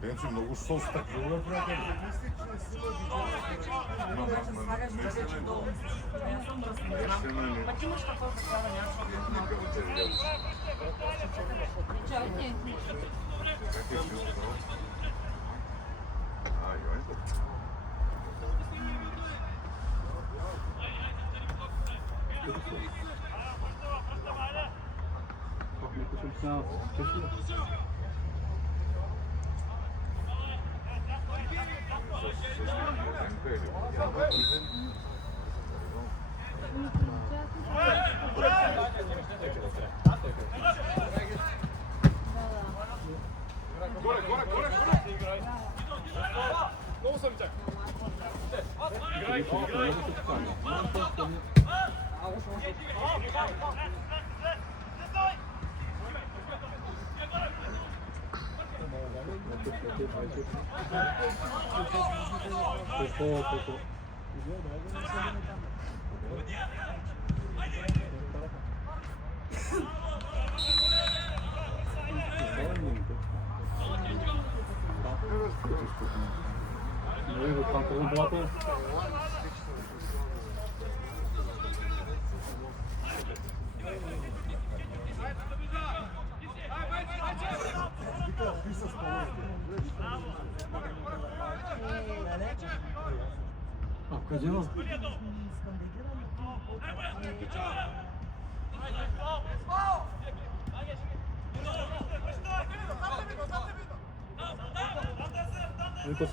Денчо, много сос так добре, приятели.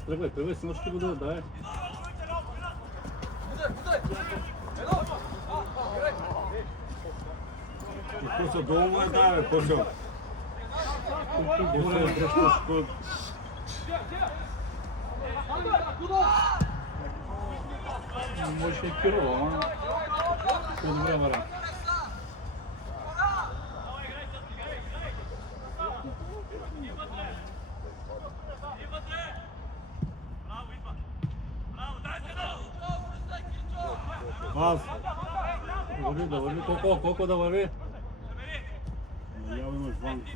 Тръгвай, си ще го дай. Какво са долу му е даве, пършъл? Може и Кирова, ама по-добре вариант. Пас! Да върви, колко да върви? Явно имаш ванка.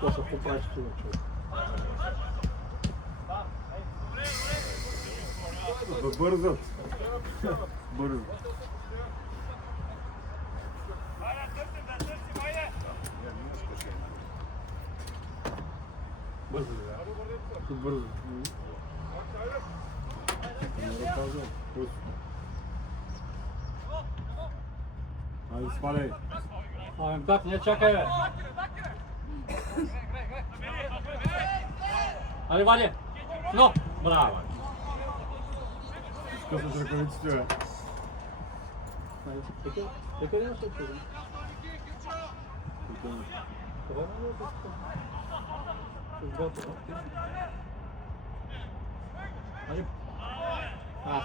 То са попрачите на човек. Да бързат. Бързат. Бързо ли, да? Тут бързо. Айде, сваляй. Так, не чакай, бе. Айде, Ваня. Но, браво. Скъсваш ръкавиците, бе. Така ли нещо чудо?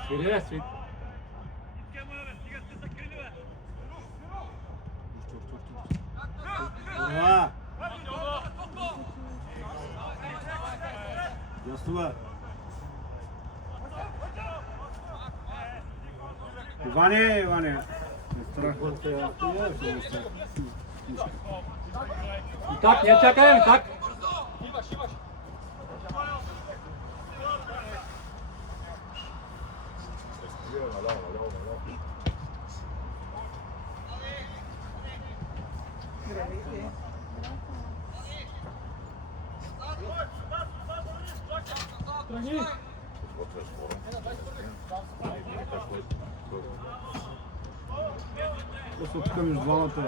Свири, свири. Това! Ясно, бе. Иване! Так, не чакаем, так. Просто тук между двамата.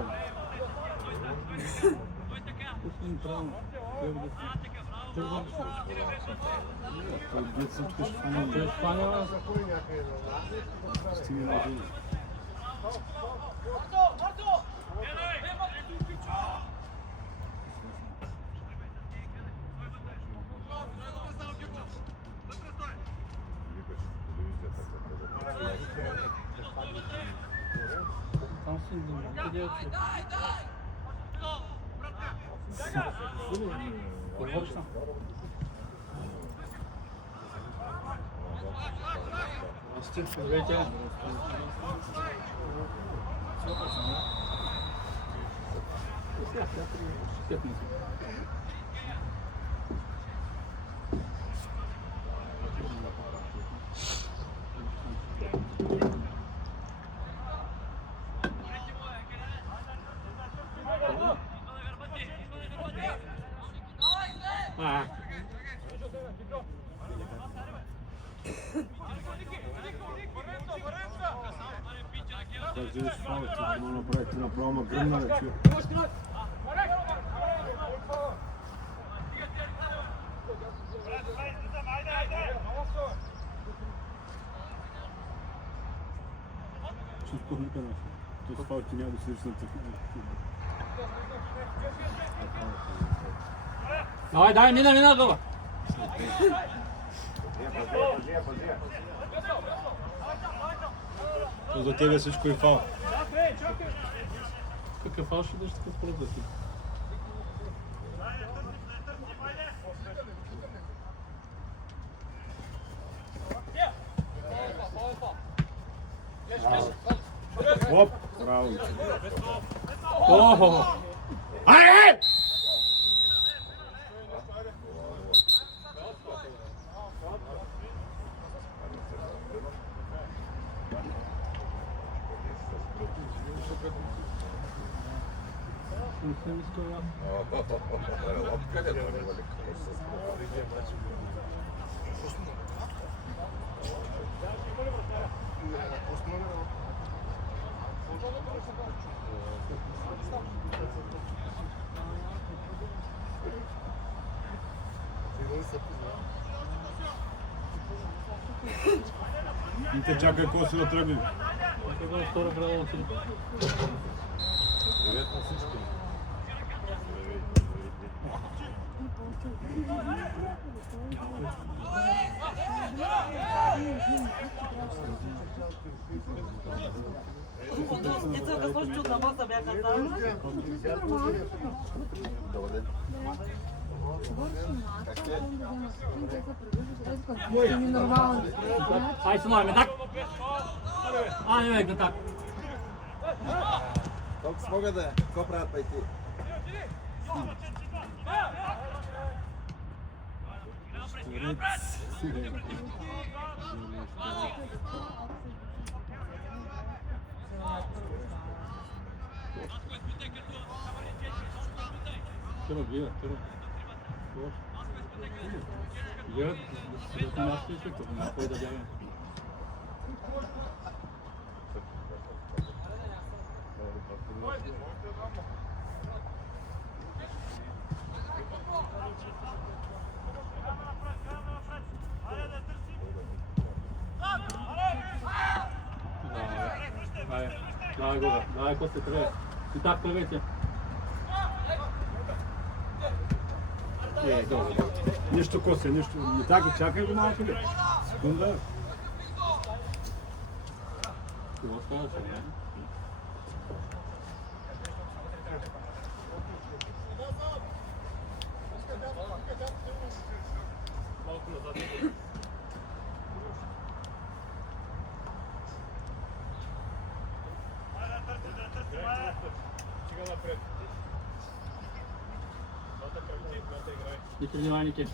Къде е? Порвачна. Здравейте. Кажи ли фаул, че да му направите направо, ма гръмна вече. Ще спомника наша. То с фаул ти няма да седиш на тъпи. Дай, мина, гола. То за тебе всичко е фаул. Какъв фал ще дадеш такъв продукт? Оп, браво. Охо! Айде! И те чакай какво си да тръгне. Това е втора града от Привет на всички. Деца какво ще на маса бяха там? Добре. Ай, се нормално, так? Не век, так. Толкова смога да е. Какво правят пайти? Търа, гледа, търа. Гледат, да нас не чука, не кой да бяга. Давай, Гога, давай, Костя, тръгвай. И так, тръгвайте. Добре. Нищо косе, нищо. Не така, чакай го малко ли. Секунда. Какво става сега? Ники, внимай, Ники.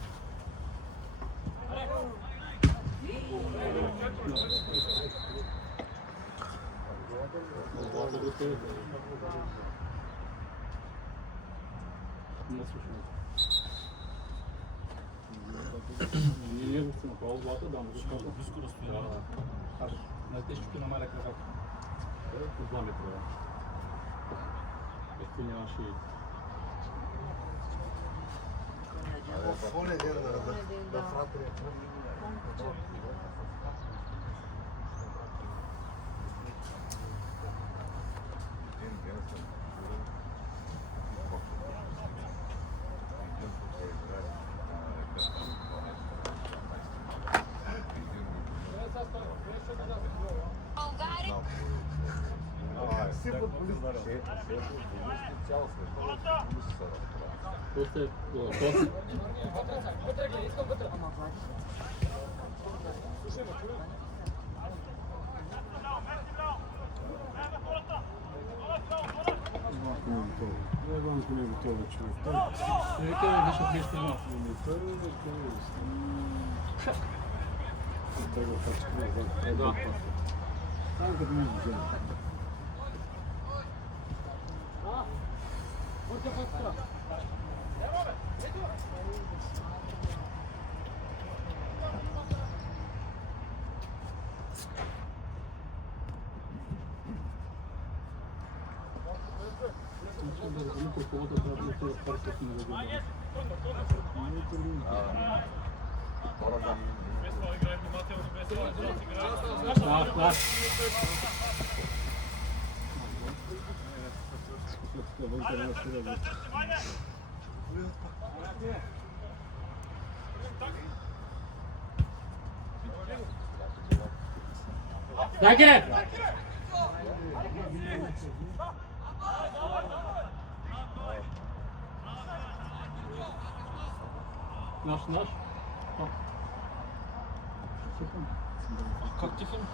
Не го си направил злата, да, може да. Близко разстояние. На те ще намаля краката. По 2 метра. Ето нямаше и... Да фратри. си футболист. Цял свет. После Не е готов човек. вика беше пристигнал. Тега тачка. Да. Само като ми вземе. Да. Дай, Кирил! Наш. Как ти фильм?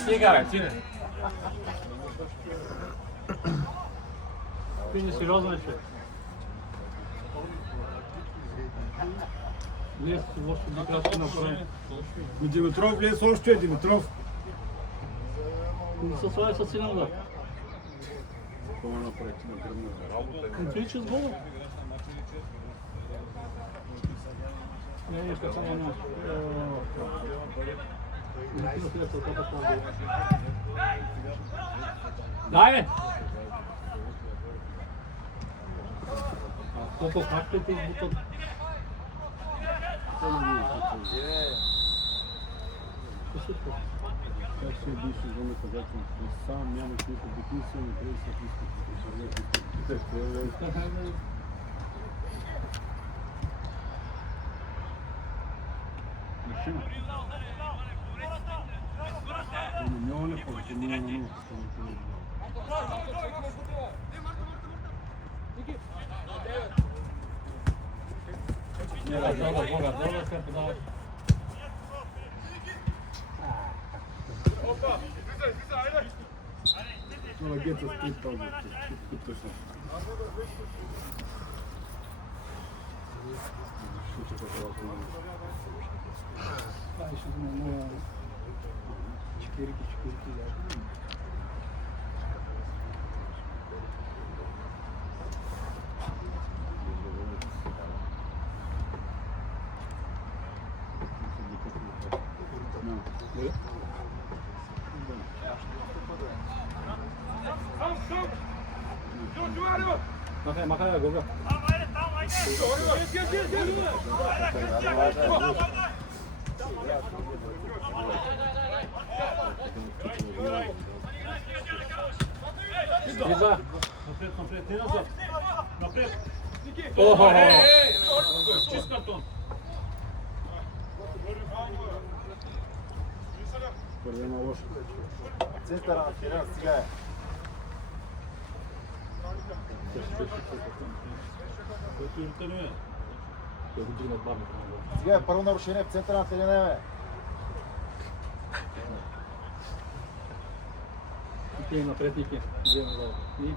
Стига, бе, Ти не сериозно ще. Вие сте лошо прекрасно направим. Димитров влез още, Димитров. Не се слави със силен удар. Какво направите на гръбна? Контричи с гола. Не, ще само няма. Дай, бе! Колко как те избутат? Как ще биш за наказателно? Сам нямаш никаква дефиниция, не трябва да се иска. Машина. Няма не повече, няма на много. Добре, се подава. Но гето скрит този. Точно. Махай, гога. Напред, не назад. Напред. Охо! Чист картон. Първена лоша. Центъра на терена сега е. Който им търне. Сега е първо нарушение в центъра на терена, бе. Ники напред, Ники. Взема долу. И...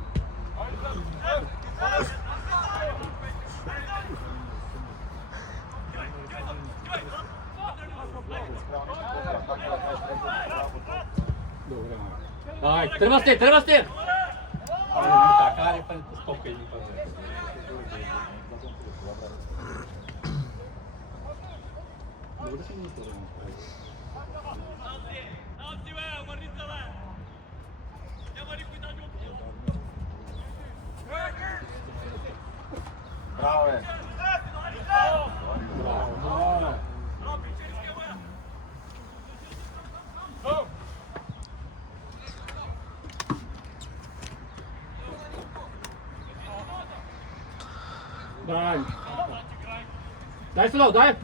Добре. Дай, тръгва сте! Така ли пънете стопка и никога. Добре си ни това. Браво, бе. Браво! Дай. Дай сюда, дай.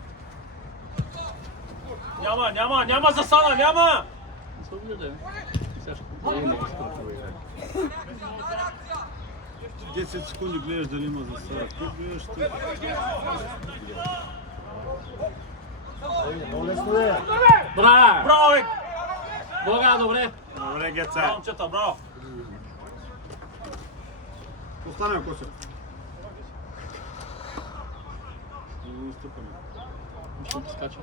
Няма засада, няма! Що буде? Сега ще не изкрутва игра. 10 секунди гледаш дали има засада. Ти гледаш ти. Много лесно е. Браво! Браво, бе! Бога, добре. Добре, Геце. Браво, момчета, браво! Остане, Косе. Не настъпаме. Ще ти скача.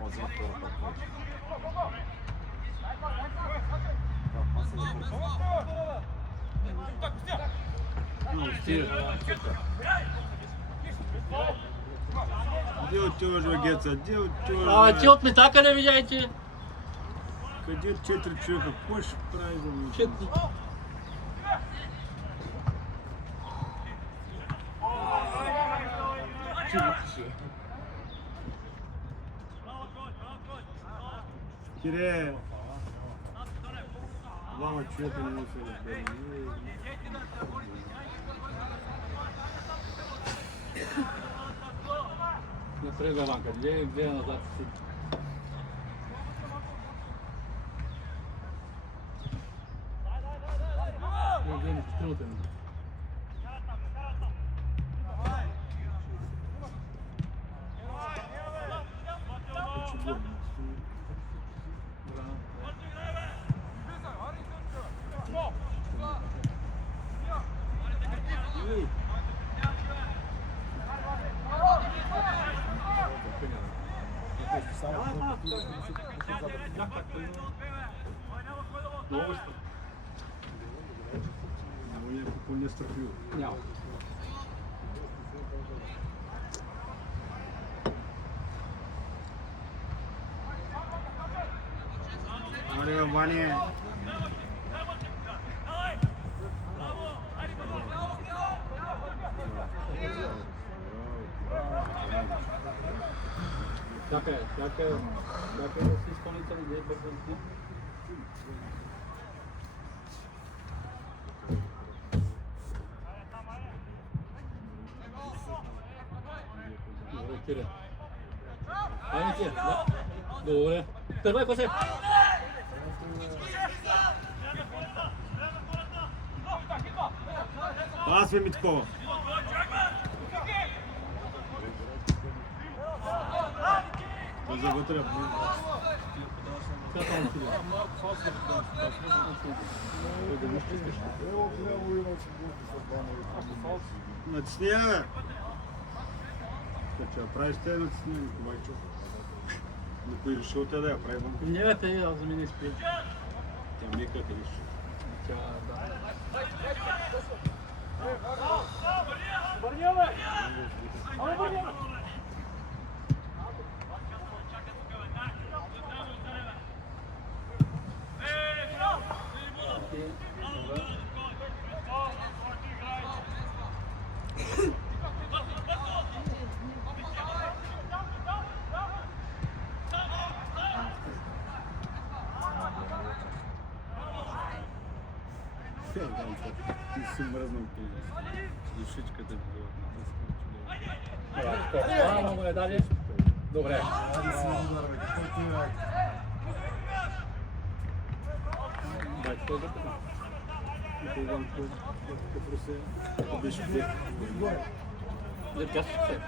Може за втора път. Где отиваш, бе, Геца? Где отиваш? А, бе? ти от метака не видяйте. Къде 4 човека? Какво ще прави, бе? Четири. Кире! Двама човека не му се разбере. Напред Ванка, две назад си. Труден. Много ще. Но някакво не стърпил. Няма. Аре, бе, Ване! Чакай да си изпълнителен, да е бързо. Добре, Кире. Айде, Кире. Да. Добре. Тървай, Косе. Аз бе, Митко! За вътре. Сега там Кире. Натисни я, бе! Че я правиш те, натисни я, Николайчо. Никой решил те да я прави вън. Не, бе, те, аз за мен не спи. Тя мика те реши. Тя, да. Ти си мръзнал по душичката. Много е дали. Добре. Дай, това е добре. Беше пет. Не, тя ще се.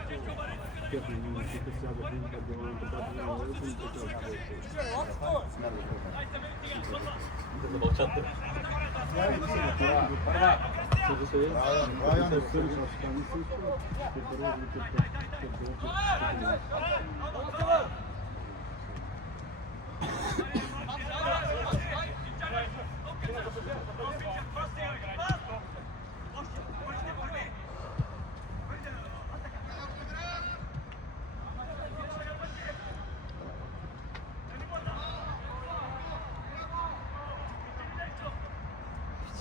Пет на нина, тук сега да видим как дела на така да няма да съм така. Да замълчат. Ще се видим.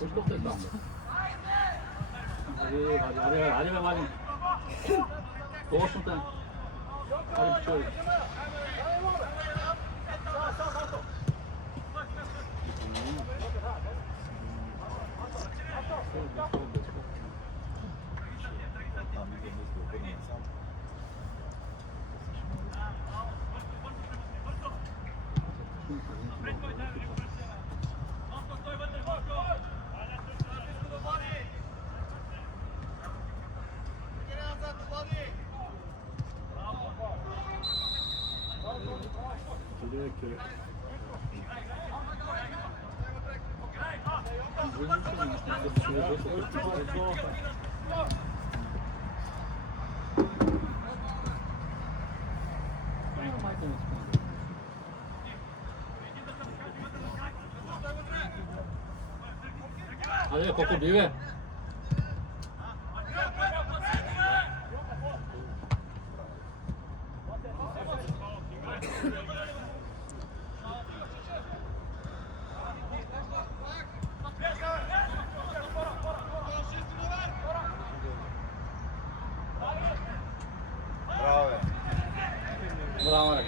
Защо сте там? Аре, бе, Владим. Точно така. Хайде, човек. Там идем да се обърнем сам. Allez, колко биве? Браво, бе. Браво, бе.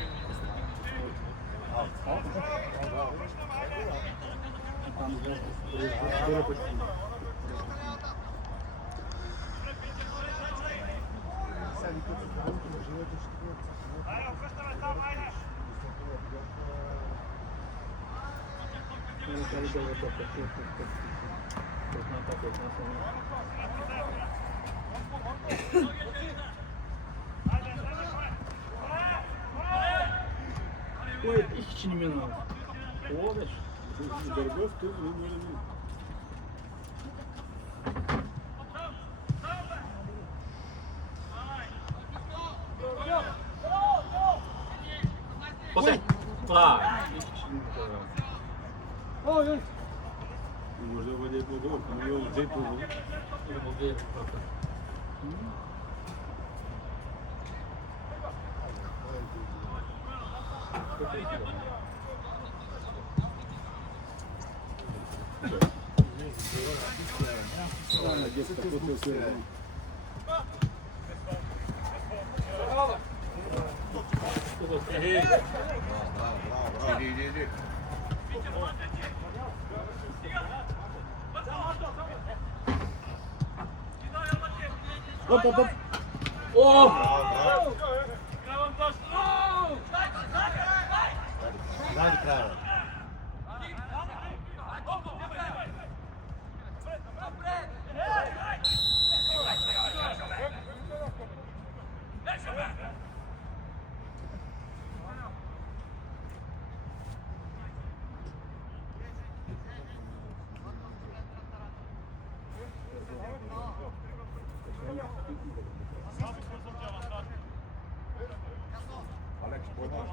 Ой, hiç minut. O već. Дъргов, той не може да мине. После. Ба. Ой, ой. Не може да бъде по-добър, там е взет по-добър. Браво. Иди. Оп. О! Браво. Дай края. Алекс, помощ.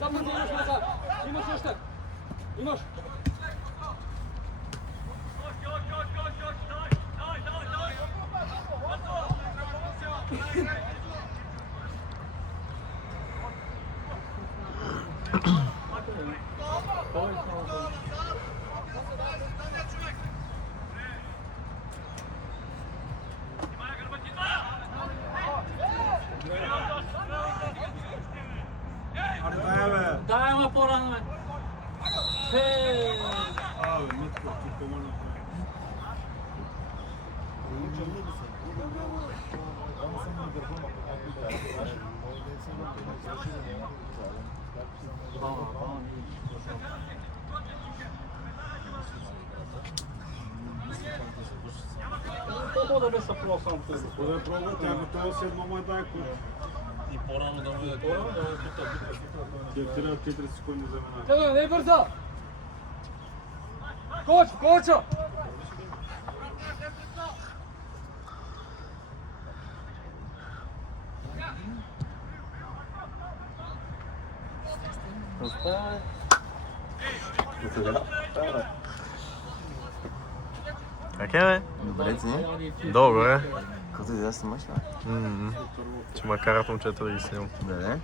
Запомни, имаш назад. Имаш още. Имаш. По-добре да бе съплал сам той. Кой пробва, тя готова си едно май дай кой. И по-рано да бъде По-рано да е тук. Тя трябва 4 секунди за мен. Не бърза! Кочо! Как е, бе? Добре ти? Долу, бе. Като и да снимаш, бе? Ще ме карат момчета да ги снимам. Добре.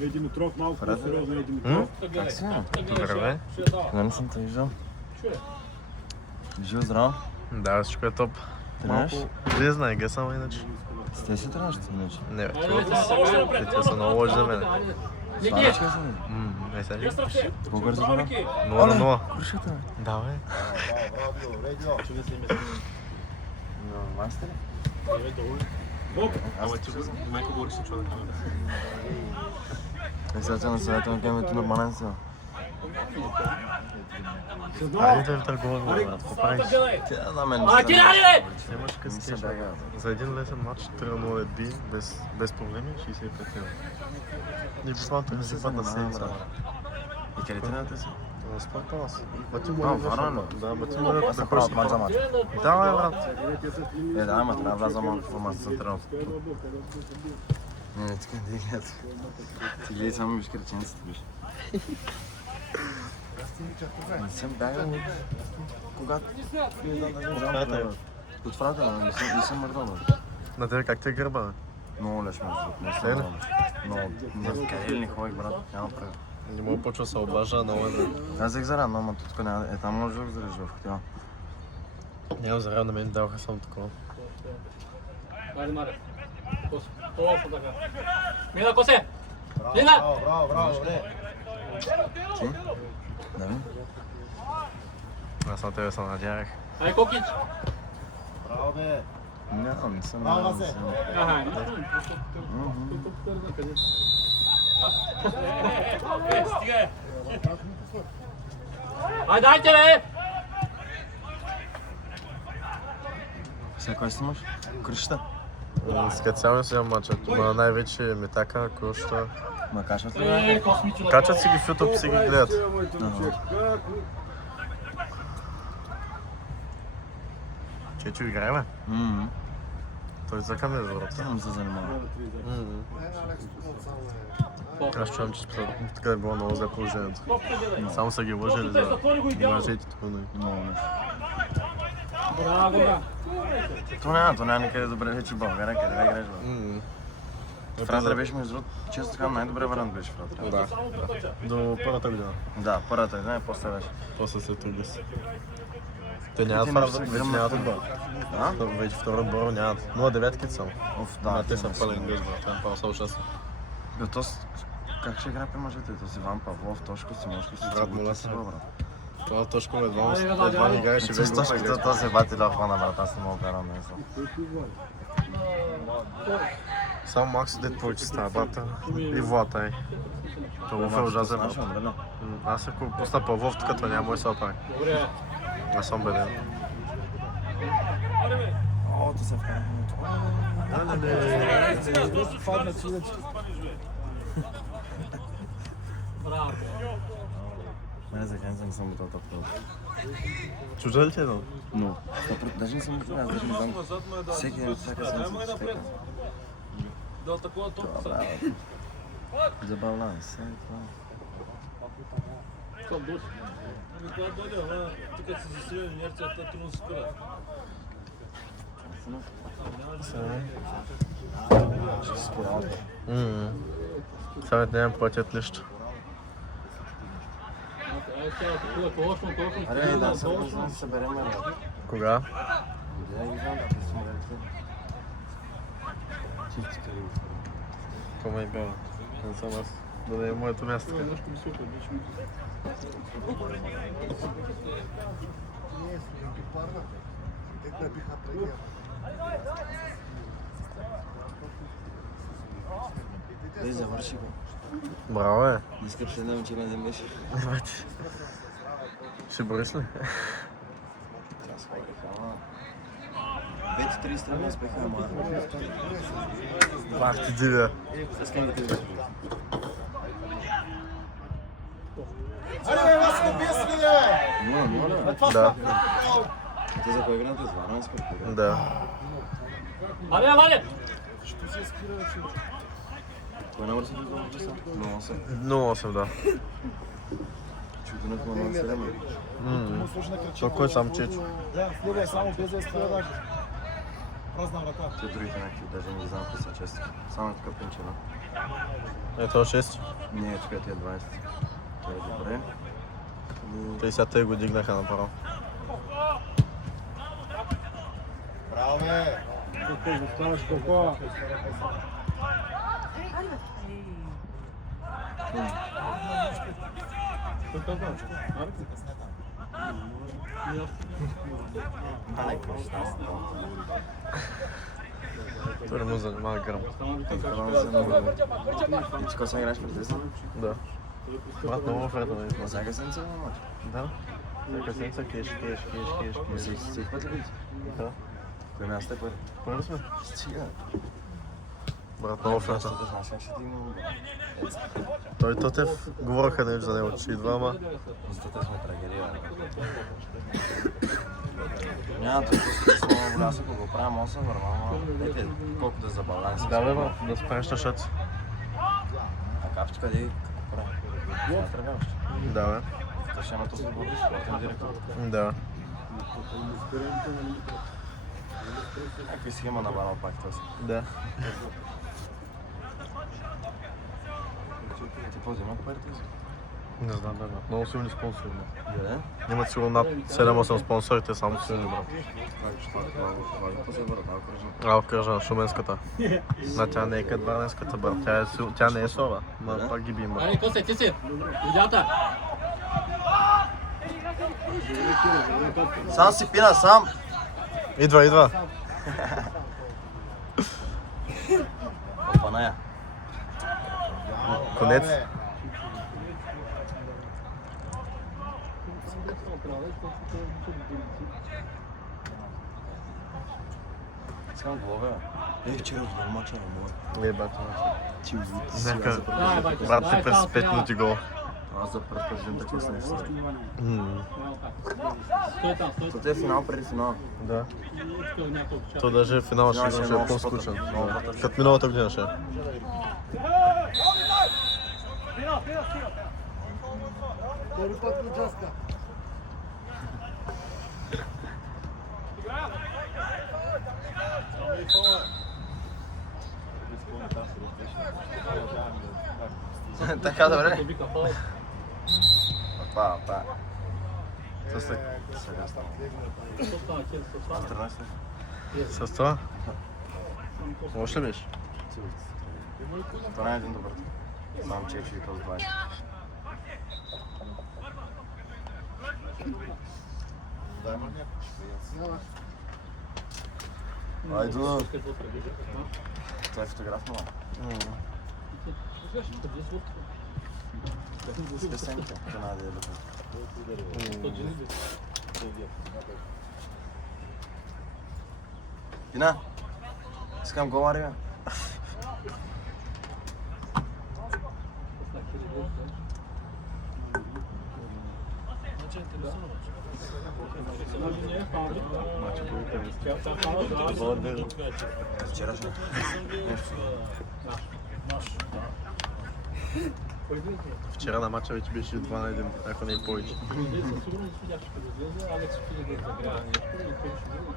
Ей, Димитров, малко Фраза. по-сериозно, ей, Димитров. Как си? Здраве. Кога не съм те виждал? Живо здраво. Да, всичко е топ. Тренираш? Вие знае, ге само иначе. С те си тренираш, иначе? Не, бе, те са много лоши за мен. Слабичка си? Не, сега ги Колко бързо здраво? 0-0. Крушата, бе. Да, бе. Но, мастер? Ама ти майко говориш с човека. Сега на съвета на камето нормален си, бе. Айде да търгуваме, брат. Какво правиш? Тя на мен не А, ти нали, бе? Нямаш Не къс се кеш. бяга. За един лесен матч 3-0 е би, без проблеми, 65 евро. И буквално Не не се се пада занимавам, седмица. брат. И къде тренирате си? На спорта нас. Бати А, му варано. Да, бати му да Се ходиш. правят мач за мач. Да, бе, брат. Да, ама трябва да вляза малко в формация за тренер. Не, тук не гледат. Ти гледай само виж кръченците, виж. Не съм бягал от... Когато... От фрата, не съм мърдал, бе. На тебе как ти е гърба, бе? Много леш ме звук, не съм Е ли? мърдал. Много... На къде не ходих, брат, няма право. Не мога почва да се облажа, много е да... Аз взех заряд, но ама тук няма... Е, там може да го зарежда в хотела. Нямам заряд, на мен даваха само такова. Айде, Маре. Точно така. Мина, Косе! Мина! Браво, добре. Ти? Да ми? Аз на тебе се надявах. Айде, Кокич! Браво, бе. Нямам, не съм... Браво, нямам, Васе. не съм. Аха, просто... Стига. Айде, дайте, бе! Сега кой снимаш? Кръщата? Специално си имам матчът, но най-вече Метака, Круща. Ма кашват ли? бе? Космичо! Качат си ги в YouTube, си ги гледат. Чечо играе, бе. Той за към е за врата. Съм се занимавал. Аз чувам, че така е било много за положението. Само са ги лъжили за мъжете тук. Много нещо. Браво, бе! То няма никъде добре вече в България, къде да играеш, бе. Фратър беше между другото, често така най-добре вариант беше Фратър. Да. До първата година. Да, първата година и после беше. После след това си. Те нямат Ти фарса, не вече си нямат гръмна. отбор. Вече втора отбора нямат. 0-9-ките само. Оф, Да, да, те са не пълен гъс, брат. Това е пал само щастие. Бе, то как ще игра при мъжете? То си Иван Павлов, Тошко, Симошко, си Брат, моля се. брат. Това точно едва не играеше С без Тошкото, то се бати да хвана, брат, аз не мога да карам нещо. Само Макс дед повече става бата и Влата е. Това е ужасен брат. Знаеш, добре, Аз ако пусна Павлов, тук това няма и се оправи. Добре. Аз съм беден. О, ти се вкара. Браво! Мене за хранца не съм готов толкова. Чужда ли ти е едно? Но, даже не съм готов, аз даже не знам. Всеки ден, всяка седмица чета. Да, такова толкова. Забавлявам се, това. Когато дойде, ама тук се засилен инерцията, трудно се спира. Съвет нямам платят нищо. Аре, да се съберем, бе. Кога? Да, ги знам, да се морете. Кома и бява. Не съм аз. Да не е моето място. Дай завърши го. Браво е. Искаш да научи на земеш. Ще бориш ли? Сега сходиха, ама... Вече 3 страни успеха, ама... Бах ти дивя. Искам да ти видя. Айде, вас не бисни, бе! Да. Ти за кой играта с Варна спорт? Да. Аре, аре! Кой номер си дозволил да съм? 08. 0-8, да. Чудо на 07. То кой сам чечо? Да, сливай само без да изпира даже. Празна врата. Те другите някакви, даже не ги знам какви са чести. Само е тук пинчена. Ето 6. Не, тук ти е 20. Това е добре. Те сега те го дигнаха направо. Браво, бе! Какво заставаш какво? Това му занимава гръм. И че коса играеш пред Лиса? Да. Брат, много вредно е. На всяка седмица има мач. Да. Всяка седмица кеш. Всеки път ли бити? Да. Кой място е първи? Първи сме. Стига. Брат, много вредно. Защото знаеш как ще ти има. Той Тотев говореха нещо за него, че идва, ама... Зато те сме трагедия. Няма тук да сме голяса, ако го правим 8, нормално. Ете, колко да забавляем се. Да, бе, брат, да спреш на шът. А капче къде какво прави? Това тръгваш. Да, бе. Това ще имат освободи, спортен директор. Да. Какви схема на бана пак това си? Да. Ти по-взимат парите си? Не знам, бе, брат. Много силни спонсори. Къде? Имат сигурно над 7-8 спонсори, те само силни, брат. Как ще това е по-себър, малко ръжно. Алкържа, Шуменската. Но тя не е като Варненската, брат. Тя не е сова, но пак ги би има. Аре, Косе, ти си! Видята! Сам си пина, сам! Идва. Опаная. Конец. Искам да ловя. Вчера в мача на моя. Не, брат. Ти Нека, Давай, бачо, брат, давай, ти през пас, 5 минути гол. Аз за пред президента къс не съм. Стой там, стой. То е финал преди финал. Да. Тук няколко часа. То даже финал ще Финал ще е е много по-скучен. много Да. по-тъжен. Като миналата година ще е. Втори път на джаска. Така, добре. Вика фал. Опа. Сега става. Какво става, Кен? Какво става? 14. С това? Може ли беше? Това не е един добър. Само че ще и този 20. Айде, Какво пребежа? това е фотограф, но с песенка. Това не е добър. Пина, искам гол, Ария. Вчера ще. Вчера на матча вече беше 2-1, ако не и повече. Сигурно видях, ще го излезе, Алекс ще да загрява нещо и той ще го...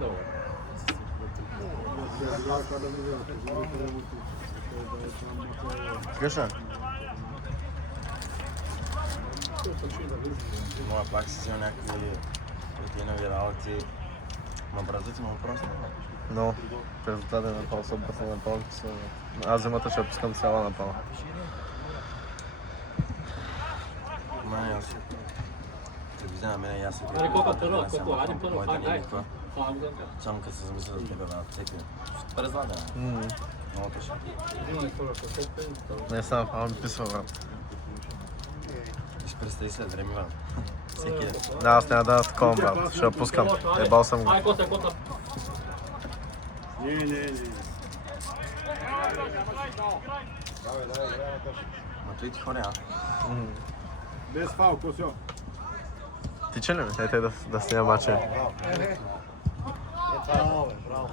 Добре. Гъша. Моя пак си взел някакви рутинови работи. Ма братите му просто. Но резултатът е напал, събрата напал. Аз зимата ще пускам цяла напала. Мене ясно. Като ги взема мене ясно. Аре, колко първо, колко? Аре, първо, Моята пак, не е ай. никаква. Само като се замисля за тебе, брат, всеки. През ладя. Много тъжно. Не само това ми писва, брат. Ще представи след време, брат. Всеки ден. Да, аз няма да такова, брат. Ще я пускам. Ебал съм го. Ай, кота, кота. Не. Ма той ти хора, а? Без фал, Косьо. Тича ли ми? Ете да снима мача. Браво, браво.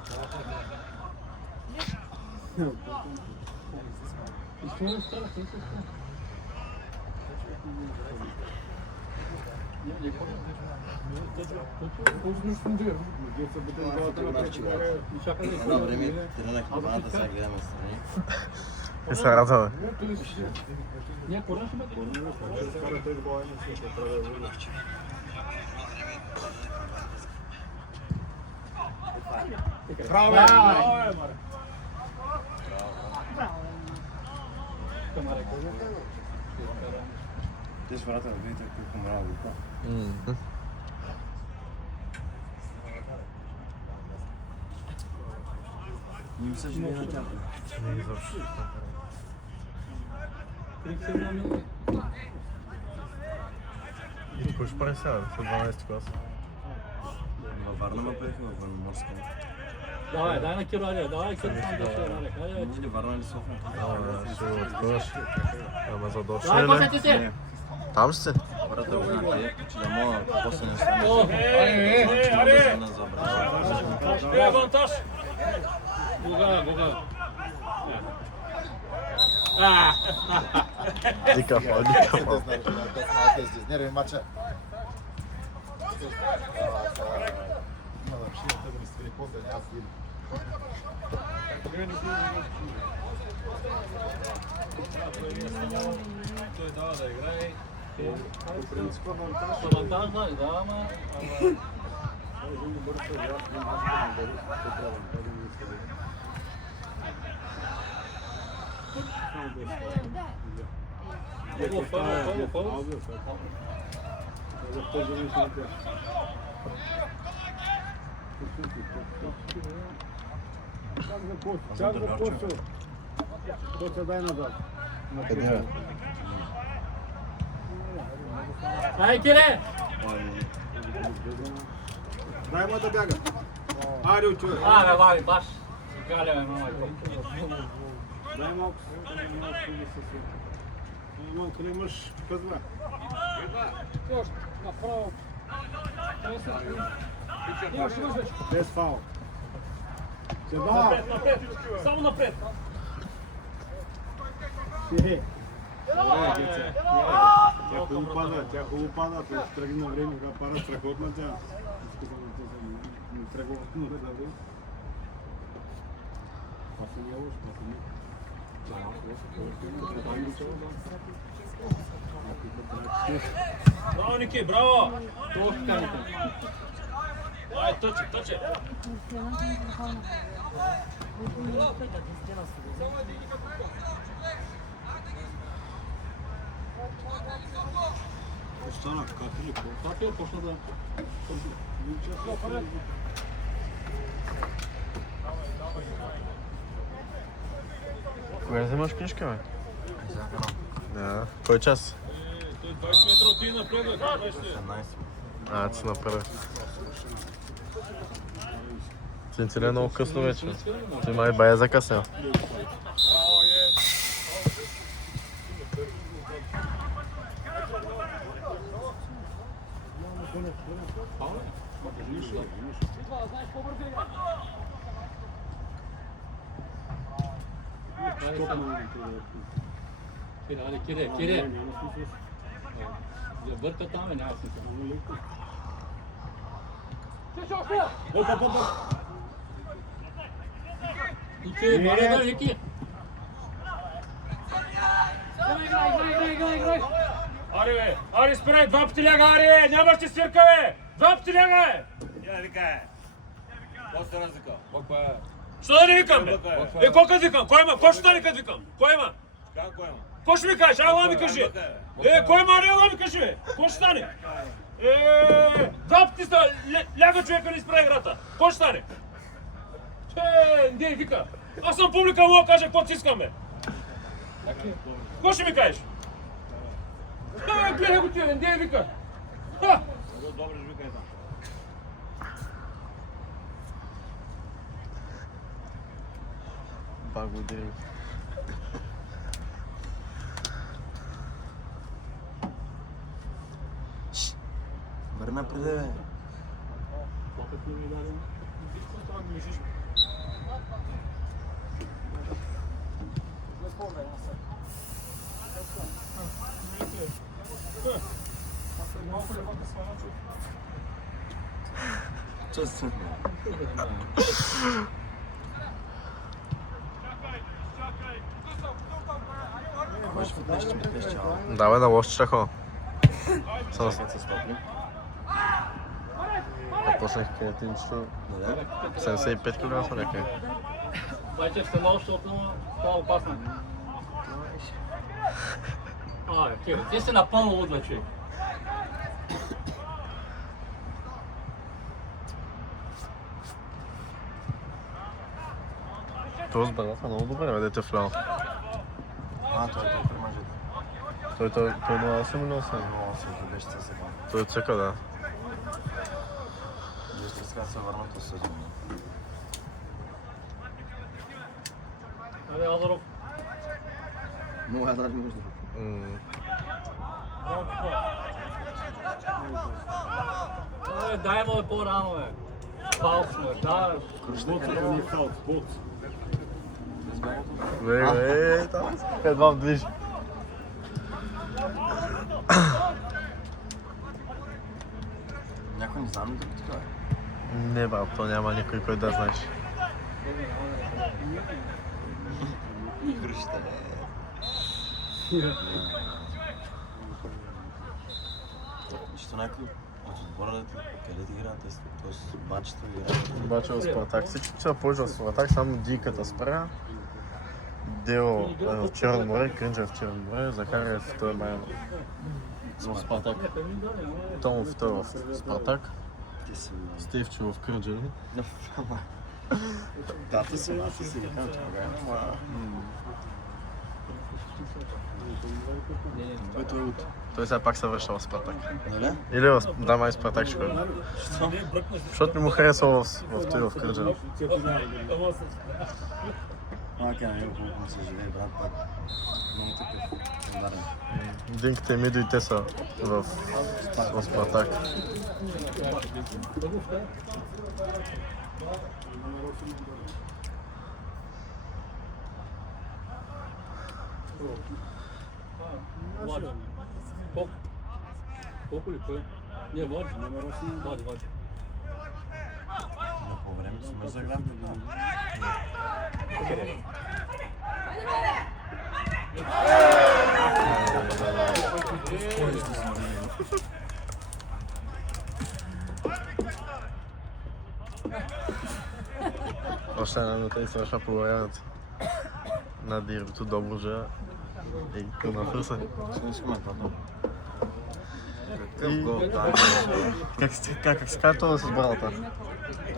Едно време тренах на баната, сега гледаме страни. И се радваме. Не, корен ще бъде. Браво, Те с врата да видите колко мрава го. Не ми се живее на тях. Кой ще прави сега? След 12 клас. Във Варна ме поеха във Военноморска. Давай, дай на Киро, аре, давай, Киро, там да ще аре. Или Варна или София? Ще го откриваш. Ама за дошли Давай, коса ли? ти си! Там ще си. Врата го знаете, че да мога после не стане. Авантаж! Бога. Дика фал. Нервен мача. Той дава да играе. Авантаж, да, ама... Чак за Косьо. Косьо, дай назад. Къде е? Ай, Кире! Дай му да бяга. Аре, учуй. Бе, вали, баш. Галя, бе, мама. Дай малко. Малко не имаш казва. Без фал. Седа. Само напред! Тя хубаво пада, тръгна на време, кога пара страхотна тя. Страхотно да бъде. Браво, Ники, браво! Точка. Ай, тъче! Остана в католико. Катил почна да... Кога вземаш книжка, бе? Да. Кой час? Той 20 метра отиде напред, бе, как беше? 17. Си напред. Цинциле е много късно вече. Ти май бая закъснял. Кире. Бърка там е, няма смисъл. Ники, мара, Ники. Аре, бе! Аре, спирай! Два пъти ляга, аре! Нямаш ти свирка, бе! Два пъти ляга, бе! Я викай. Какво се разлика? Каква е? Що да не викам, бе? Колко викам? Кой има? Кой ще стане като викам? Кой има? Как го има? Кой ще ми кажеш? Ела ми кажи! Кой Мари, ела ми кажи, бе? Кой ще стане? Два пъти ляга човека не изправи играта. Кой ще стане? Не, вика. Аз съм публика, мога да кажа какво си искам, бе. Кой ще ми кажеш? Гледай го ти, не, вика. Добре, жука е там. Благодаря. Върна преди, бе. Честно. Може да ще ми пеш чало. Давай да лош чако. Само Се стопли. почнах креатинчето. 75 кг са някъде. Байчев се много, защото това е опасно. Ти си напълно лудна, човек. Този бърнаха много добре, дете вляво. Той е при мъжете. Той 0,8 или 8? Много се беше сега. Той цъка, да. Вижте сега се върнат от сезона. Абе, Азаров. Много е дали между. Дай му по-рано, бе. Фалс, бе. Да, Буцата ни фалт, буц. Там едва вдвижи. Някой не знам ли да така е? Не, брат, то няма никой, който да знаеш. Игрища, бе. Нищо някой от отбора, къде ти играят, т.е. бачета играят. Обаче в Спартак всичко се повече в Спартак, само Дийката спря. Дело в Черно море, Кринджа в Черно море, Захариев той май в Спартак. Томов той в Спартак. Стевчо в Кринджа. Дата си, аз си викам, че тогава. Който е от... Той сега пак се връща в Спартак. Нали? Или в... Да, май Спартак ще ходи. Защото не му харесва в той в Кринджа. Окей, не го се живее, брат, пак. Много такъв. Ударен. Динката и Мидо и те са в Спартак. Колко ли кой? Не, води. Води. По време сме заграбили. Още една минута и свършва половината. На дирбито Добруджа и на Фърса. Не искаме това. Как се казва това с отбраната?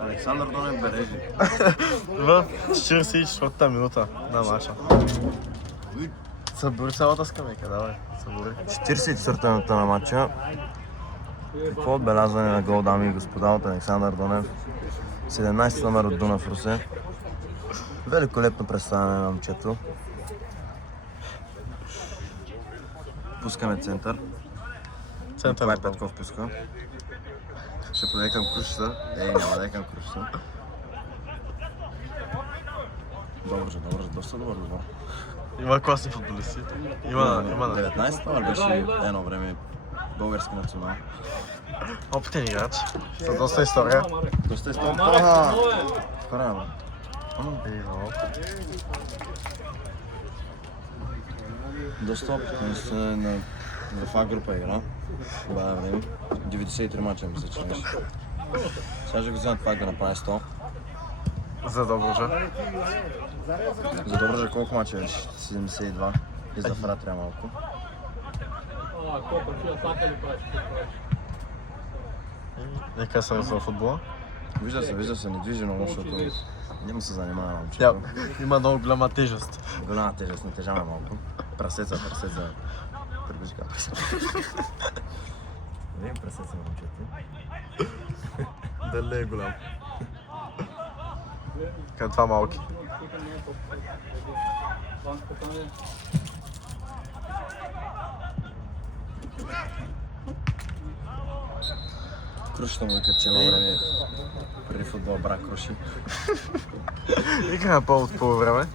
Александър Донев Бережи. В 44-та минута на матча. Събори цялата скамейка, давай. Събори. 44-та минута на матча. Какво отбелязване на гол, дами и господа, от Александър Донев. 17 номер от Дунав Русе. Великолепно представяне на момчето. Пускаме център. Център Май на Петков пуска. Ще подаде към крушата. Няма да е към крушата. Добре, доста добър добър. Има класни футболисти. Има. 19 номер беше едно време български национал. Опитен играч. С доста история. Доста е стол. Вкараме. Доста опитен, наистина в А група игра. Бая време. 93 мача мисля, че беше. Сега ще го вземат пак да направи 100. За Добруджа. За Добруджа колко мача беше? 72. И за фратря малко. Колко ти атака ли правиш? Нека се за футбола. Вижда се, не движи много, защото не му се занимава Тя момчето. има много голяма тежест. Голяма тежест, натежава малко. Прасеца. Приближи капа. Вим прасеца, момчето. Дали е голям. Към това малки. Крушата му вика, че едно време преди футбол брак круши. Игра по време.